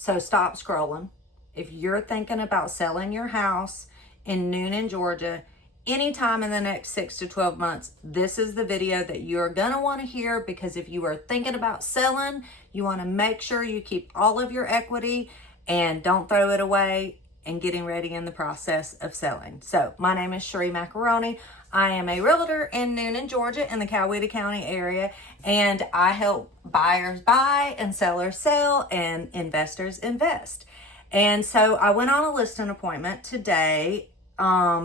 So stop scrolling. If you're thinking about selling your house in Newnan, Georgia, anytime in the next 6 to 12 months, this is the video that you're going to want to hear, because if you are thinking about selling, you want to make sure you keep all of your equity and don't throw it away and getting ready in the process of selling. So my name is Sheree Macaroni. I am a realtor in Newnan, Georgia in the Coweta County area, and I help buyers buy and sellers sell and investors invest. And so I went on a listing appointment today.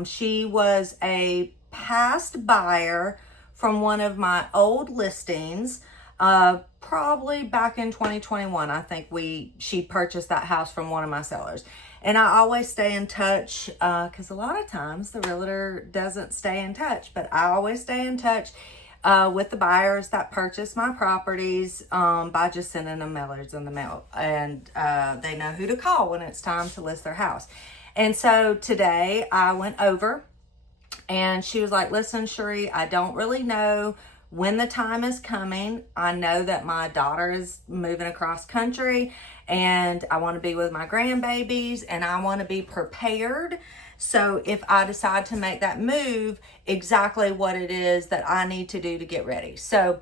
She was a past buyer from one of my old listings, probably back in 2021. I think she purchased that house from one of my sellers. And I always stay in touch, because a lot of times the realtor doesn't stay in touch, but I always stay in touch with the buyers that purchase my properties by just sending them mailers in the mail. And they know who to call when it's time to list their house. And so today I went over and she was like, listen, Sheree, I don't really know when the time is coming. I know that my daughter is moving across country and I want to be with my grandbabies and I want to be prepared. So if I decide to make that move, exactly what it is that I need to do to get ready. So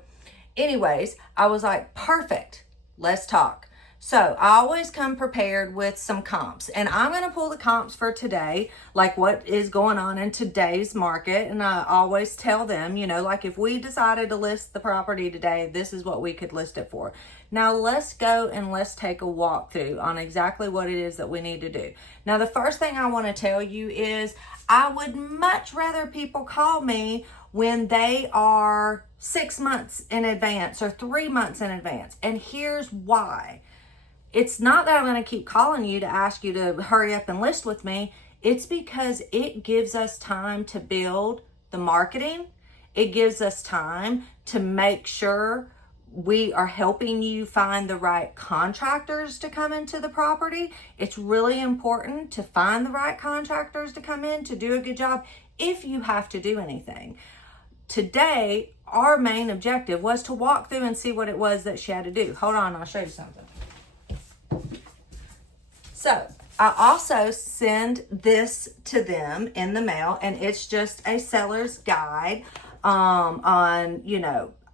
anyways, I was like, perfect, let's talk. So I always come prepared with some comps, and I'm going to pull the comps for today, like what is going on in today's market. And I always tell them, like if we decided to list the property today, this is what we could list it for. Now let's go and let's take a walkthrough on exactly what it is that we need to do. Now, the first thing I want to tell you is I would much rather people call me when they are 6 months in advance or 3 months in advance. And here's why. It's not that I'm going to keep calling you to ask you to hurry up and list with me. It's because it gives us time to build the marketing. It gives us time to make sure we are helping you find the right contractors to come into the property. It's really important to find the right contractors to come in to do a good job if you have to do anything. Today, our main objective was to walk through and see what it was that she had to do. Hold on, I'll show you something. So I also send this to them in the mail, and it's just a seller's guide on,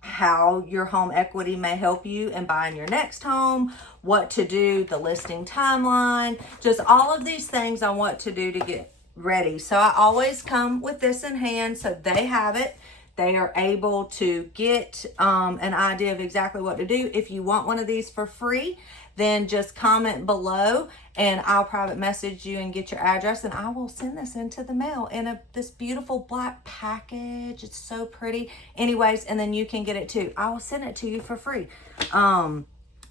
how your home equity may help you in buying your next home, what to do, the listing timeline, just all of these things on what to do to get ready. So I always come with this in hand so they have it. They are able to get an idea of exactly what to do. If you want one of these for free, then just comment below and I'll private message you and get your address, and I will send this into the mail in this beautiful black package. It's so pretty. Anyways, and then you can get it too. I will send it to you for free.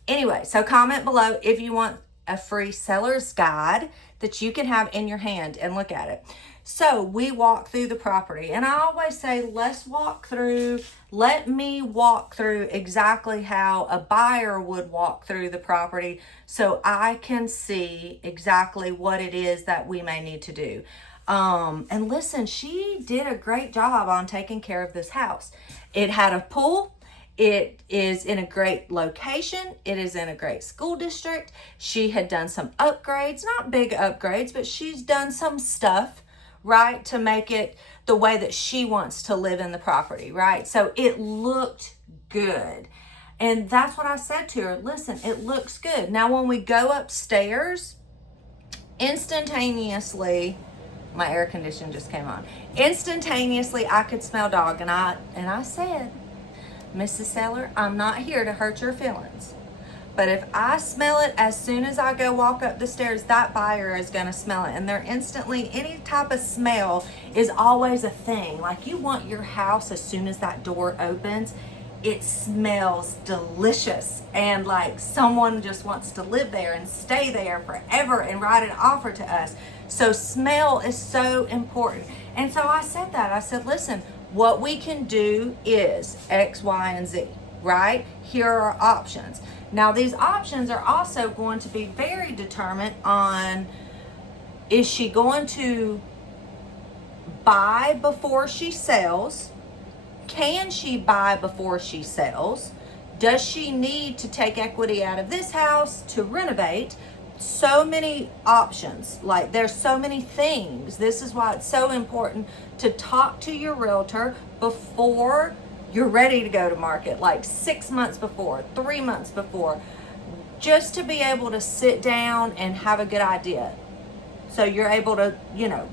Anyway, so comment below if you want a free seller's guide that you can have in your hand and look at it. So we walk through the property, and I always say, let me walk through exactly how a buyer would walk through the property so I can see exactly what it is that we may need to do. And listen, she did a great job on taking care of this house. It had a pool. It is in a great location. It is in a great school district. She had done some upgrades, not big upgrades, but she's done some stuff, right, to make it the way that she wants to live in the property, right? So it looked good. And that's what I said to her. Listen, it looks good. Now, when we go upstairs, instantaneously, my air conditioner just came on. Instantaneously, I could smell dog. And I said, Mrs. Seller, I'm not here to hurt your feelings. But if I smell it as soon as I go walk up the stairs, that buyer is going to smell it. And they're instantly, any type of smell is always a thing. Like, you want your house, as soon as that door opens, it smells delicious. And like someone just wants to live there and stay there forever and write an offer to us. So smell is so important. And so I said that. I said, listen, what we can do is X, Y, and Z, right? Here are options. Now, these options are also going to be very determined on, is she going to buy before she sells? Can she buy before she sells? Does she need to take equity out of this house to renovate so many options. Like, there's so many things. This is why it's so important to talk to your realtor before you're ready to go to market, like 6 months before, 3 months before, just to be able to sit down and have a good idea. So you're able to,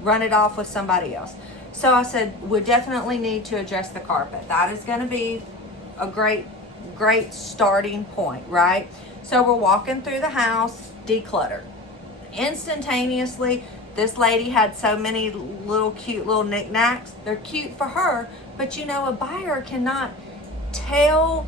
run it off with somebody else. So I said, we definitely need to address the carpet. That is going to be a great starting point, right? So we're walking through the house, declutter. Instantaneously, this lady had so many cute little knickknacks. They're cute for her, but a buyer cannot tell,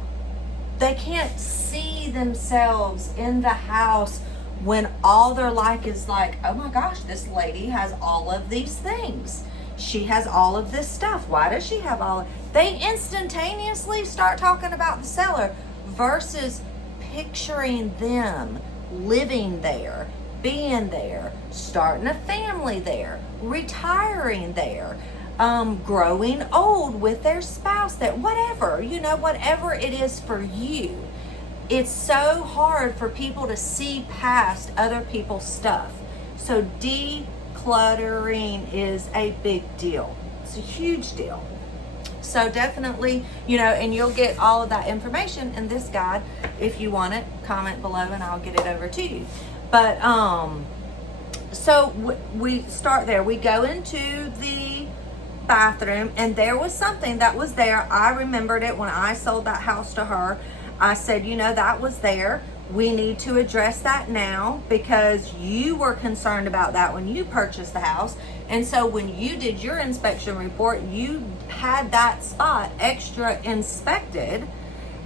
they can't see themselves in the house when all they're like is like, oh my gosh, this lady has all of these things. She has all of this stuff. Why does she have all of... They instantaneously start talking about the seller versus picturing them living there, being there, starting a family there, retiring there, growing old with their spouse there, whatever, whatever it is for you. It's so hard for people to see past other people's stuff. So decluttering is a big deal. It's a huge deal. So definitely, and you'll get all of that information in this guide. If you want it, comment below and I'll get it over to you. But so we start there. We go into the bathroom, and there was something that was there. I remembered it when I sold that house to her. I said, that was there. We need to address that now, because you were concerned about that when you purchased the house. And so when you did your inspection report, you had that spot extra inspected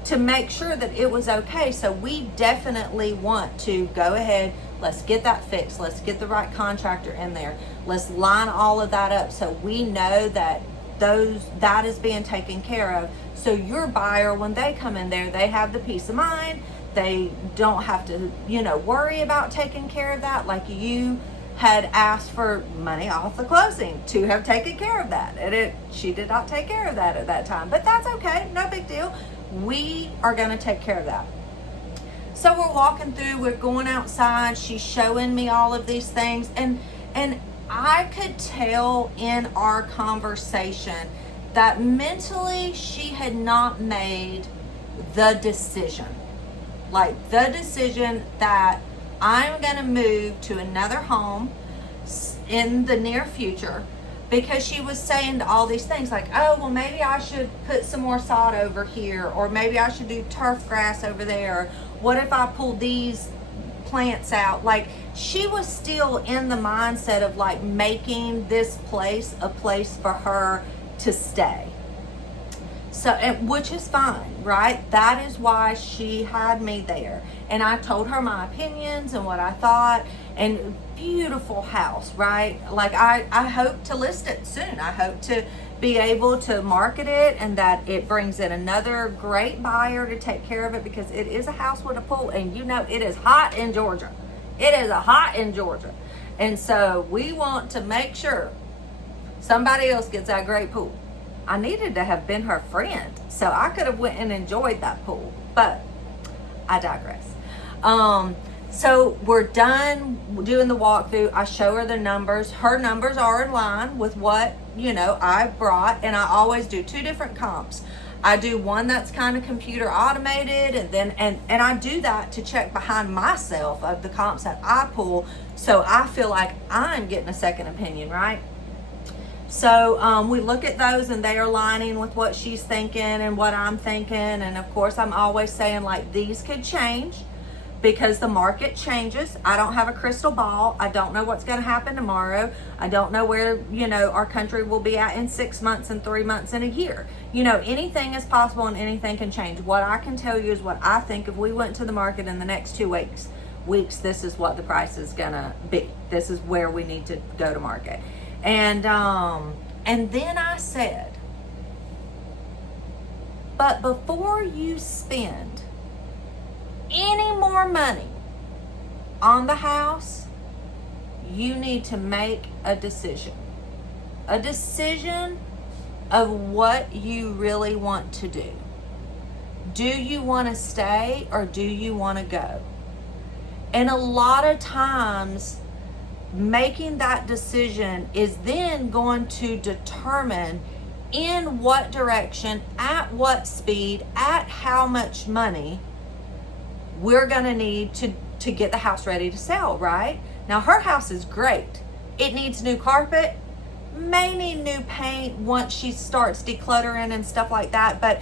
to make sure that it was okay. So we definitely want to go ahead. Let's get that fixed. Let's get the right contractor in there. Let's line all of that up so we know that that is being taken care of. So your buyer, when they come in there, they have the peace of mind. They don't have to, worry about taking care of that, like you had asked for money off the closing to have taken care of that. And she did not take care of that at that time, but that's okay. No big deal. We are going to take care of that. So we're walking through, we're going outside. She's showing me all of these things. And I could tell in our conversation that mentally she had not made the decision. Like the decision that I'm going to move to another home in the near future, because she was saying all these things like, oh, well, maybe I should put some more sod over here, or maybe I should do turf grass over there. What if I pull these plants out? Like, she was still in the mindset of like making this place a place for her to stay. So, which is fine, right? That is why she had me there. And I told her my opinions and what I thought. And beautiful house, right? Like, I hope to list it soon. I hope to be able to market it, and that it brings in another great buyer to take care of it, because it is a house with a pool. And it is hot in Georgia. It is hot in Georgia. And so we want to make sure somebody else gets that great pool. I needed to have been her friend, so I could have went and enjoyed that pool, but I digress. So we're done doing the walkthrough. I show her the numbers. Her numbers are in line with what, I brought, and I always do 2 different comps. I do one that's kind of computer automated, and then and I do that to check behind myself of the comps that I pull, so I feel like I'm getting a second opinion, right? So we look at those, and they are lining with what she's thinking and what I'm thinking. And of course, I'm always saying, like, these could change because the market changes. I don't have a crystal ball. I don't know what's going to happen tomorrow. I don't know where, our country will be at in 6 months and 3 months and a year. Anything is possible and anything can change. What I can tell you is what I think. If we went to the market in the next 2 weeks, this is what the price is going to be. This is where we need to go to market. And then I said, but before you spend any more money on the house, you need to make a decision of what you really want to do. Do you want to stay or do you want to go? And a lot of times, making that decision is then going to determine in what direction, at what speed, at how much money we're going to need to get the house ready to sell, right? Now, her house is great. It needs new carpet, may need new paint once she starts decluttering and stuff like that, but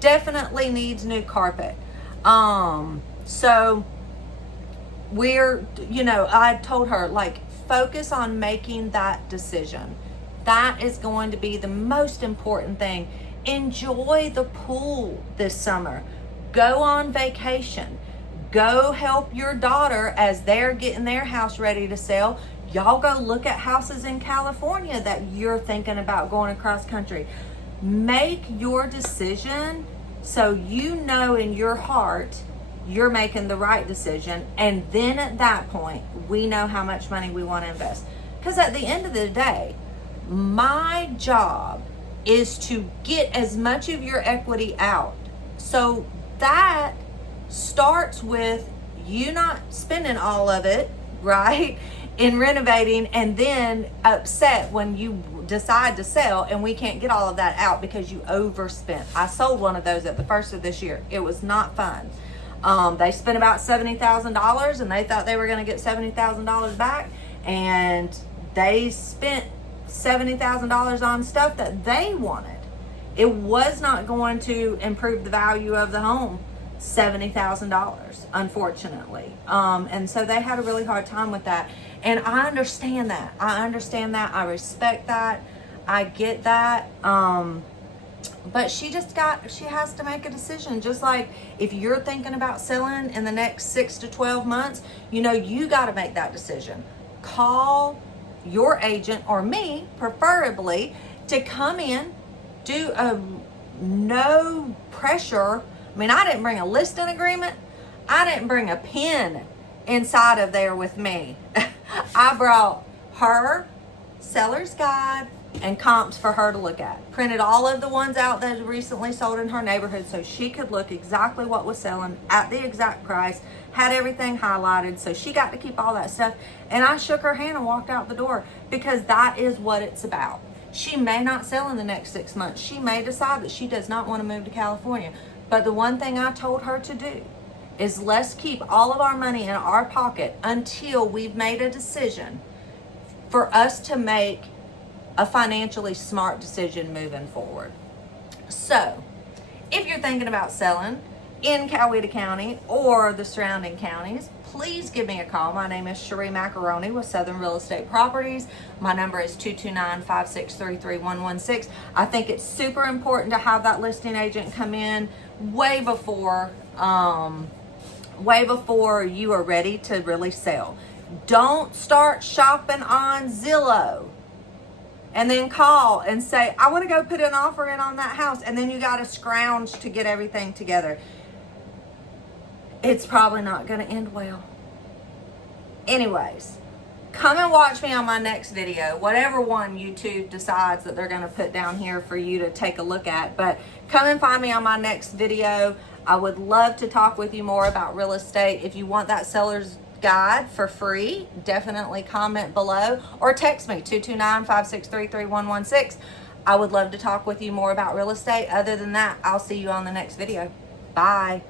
definitely needs new carpet. So we're, I told her, like, focus on making that decision. That is going to be the most important thing. Enjoy the pool this summer. Go on vacation. Go help your daughter as they're getting their house ready to sell. Y'all go look at houses in California that you're thinking about going across country. Make your decision so you know in your heart you're making the right decision. And then at that point, we know how much money we want to invest. Because at the end of the day, my job is to get as much of your equity out. So that starts with you not spending all of it, right, in renovating, and then upset when you decide to sell and we can't get all of that out because you overspent. I sold one of those at the first of this year. It was not fun. They spent about $70,000 and they thought they were going to get $70,000 back, and they spent $70,000 on stuff that they wanted. It was not going to improve the value of the home $70,000, unfortunately. And so they had a really hard time with that. And I understand that. I respect that. I get that. But she has to make a decision. Just like if you're thinking about selling in the next 6 to 12 months, you got to make that decision. Call your agent, or me preferably, to come in, do a no pressure. I mean, I didn't bring a listing agreement. I didn't bring a pen inside of there with me. I brought her seller's guide and comps for her to look at. Printed all of the ones out that recently sold in her neighborhood so she could look exactly what was selling at the exact price. Had everything highlighted, so she got to keep all that stuff. And I shook her hand and walked out the door, because that is what it's about. She may not sell in the next 6 months. She may decide that she does not want to move to California. But the one thing I told her to do is let's keep all of our money in our pocket until we've made a decision for us to make a financially smart decision moving forward. So, if you're thinking about selling in Coweta County or the surrounding counties, please give me a call. My name is Sheree Macaroni with Southern Real Estate Properties. My number is 229-563-3116. I think it's super important to have that listing agent come in way before you are ready to really sell. Don't start shopping on Zillow and then call and say, I want to go put an offer in on that house, and then you got to scrounge to get everything together. It's probably not going to end well. Anyways, come and watch me on my next video, whatever one YouTube decides that they're going to put down here for you to take a look at. But come and find me on my next video. I would love to talk with you more about real estate. If you want that seller's guide for free, definitely comment below or text me 229-563-3116. I would love to talk with you more about real estate. Other than that, I'll see you on the next video. Bye.